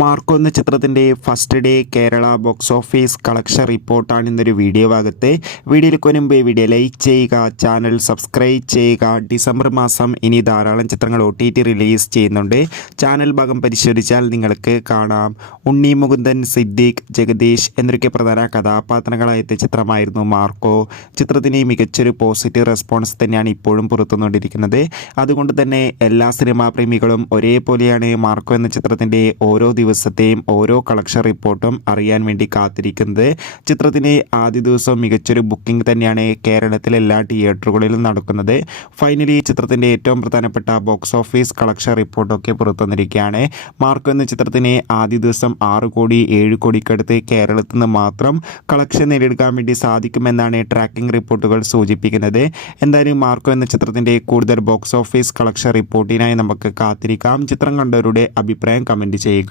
Marco എന്ന ചിത്രത്തിൻ്റെ first day Kerala box office collection റിപ്പോർട്ടാണ് ഇന്നൊരു വീഡിയോ ഭാഗത്ത്. വീഡിയോയിലേക്ക് മുൻപ് വീഡിയോ ലൈക്ക് ചെയ്യുക, ചാനൽ സബ്സ്ക്രൈബ് ചെയ്യുക. ഡിസംബർ മാസം ഇനി ധാരാളം ചിത്രങ്ങൾ OTT റിലീസ് ചെയ്യുന്നുണ്ട്. ചാനൽ ഭാഗം പരിശോധിച്ചാൽ നിങ്ങൾക്ക് കാണാം. ഉണ്ണി മുകുന്ദൻ, സിദ്ദീഖ്, ജഗദീഷ് എന്നൊക്കെ പ്രധാന കഥാപാത്രങ്ങളായ എത്തിയ ചിത്രമായിരുന്നു മാർക്കോ. ചിത്രത്തിന് മികച്ചൊരു പോസിറ്റീവ് റെസ്പോൺസ് തന്നെയാണ് ഇപ്പോഴും പുറത്തുകൊണ്ടിരിക്കുന്നത്. അതുകൊണ്ട് തന്നെ എല്ലാ സിനിമാ പ്രേമികളും ഒരേപോലെയാണ് മാർക്കോ എന്ന ചിത്രത്തിൻ്റെ ഓരോ ദിവസത്തെയും ഓരോ കളക്ഷൻ റിപ്പോർട്ടും അറിയാൻ വേണ്ടി കാത്തിരിക്കുന്നത്. ചിത്രത്തിന് ആദ്യ ദിവസം മികച്ചൊരു ബുക്കിംഗ് തന്നെയാണ് കേരളത്തിലെ എല്ലാ തിയേറ്ററുകളിലും നടക്കുന്നത്. ഫൈനലി ചിത്രത്തിൻ്റെ ഏറ്റവും പ്രധാനപ്പെട്ട ബോക്സ് ഓഫീസ് കളക്ഷൻ റിപ്പോർട്ടൊക്കെ പുറത്തുവന്നിരിക്കുകയാണ്. മാർക്കോ എന്ന ചിത്രത്തിന് ആദ്യ ദിവസം 6 കോടി 7 കോടിക്കടുത്ത് കേരളത്തിൽ നിന്ന് മാത്രം കളക്ഷൻ നേടിയെടുക്കാൻ വേണ്ടി സാധിക്കുമെന്നാണ് ട്രാക്കിംഗ് റിപ്പോർട്ടുകൾ സൂചിപ്പിക്കുന്നത്. എന്തായാലും മാർക്കോ എന്ന ചിത്രത്തിൻ്റെ കൂടുതൽ ബോക്സ് ഓഫീസ് കളക്ഷൻ റിപ്പോർട്ടിനായി നമുക്ക് കാത്തിരിക്കാം. ചിത്രം കണ്ടവരുടെ അഭിപ്രായം കമൻറ്റ് ചെയ്യുക.